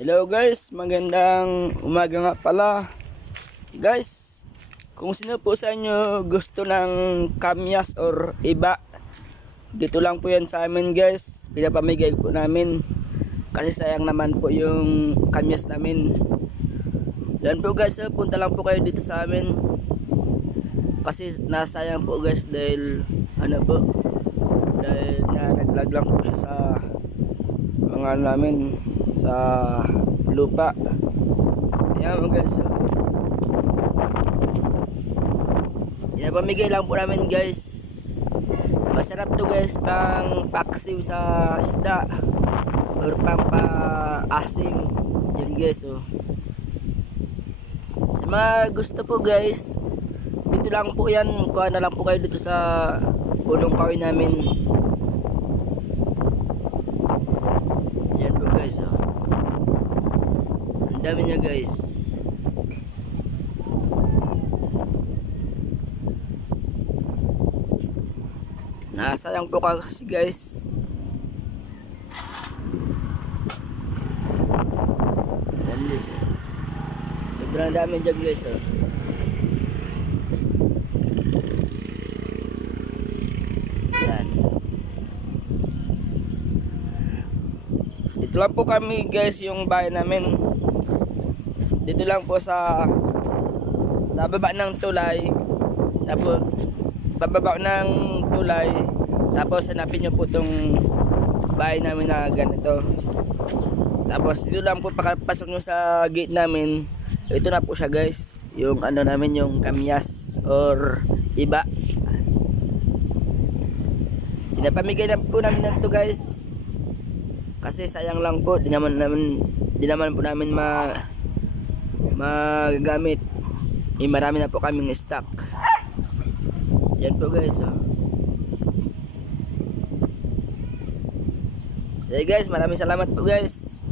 Hello guys, magandang umaga nga pala. Guys, kung sino po sa inyo gusto ng kamyas or iba, dito lang po yan sa amin guys. Pinapamigay po namin. Kasi sayang naman po yung kamyas namin. Yan po guys, punta lang po kayo dito sa amin. Kasi nasayang po guys dahil dahil naglag lang po siya sa mga namin sa lupa. Ayan mo guys. Yan, pamigay lang po namin guys. Masarap to guys, pang paksiw sa isda or pang pa-asim. Yan guys sa mga gusto po guys, dito lang po yan. Kuha na lang po kayo dito sa punong kahoy namin. Yan po guys ang dami niya guys. Nasayang po kasi guys. Yan guys sobrang dami dyan guys Yan. Dito lang po kami guys, yung bahay namin. Dito lang po sa baba ng tulay. Tapos pababa ng tulay. Tapos hanapin nyo po tong bahay namin na ganito. Tapos dito lang po pakapasok nyo sa gate namin. Ito na po siya guys, yung namin, yung kamyas or iba. Pinapamigay na po namin nito guys. Kasi sayang lang po, di naman po namin magagamit. Marami na po kaming stock. Yan po guys So guys, maraming salamat po guys.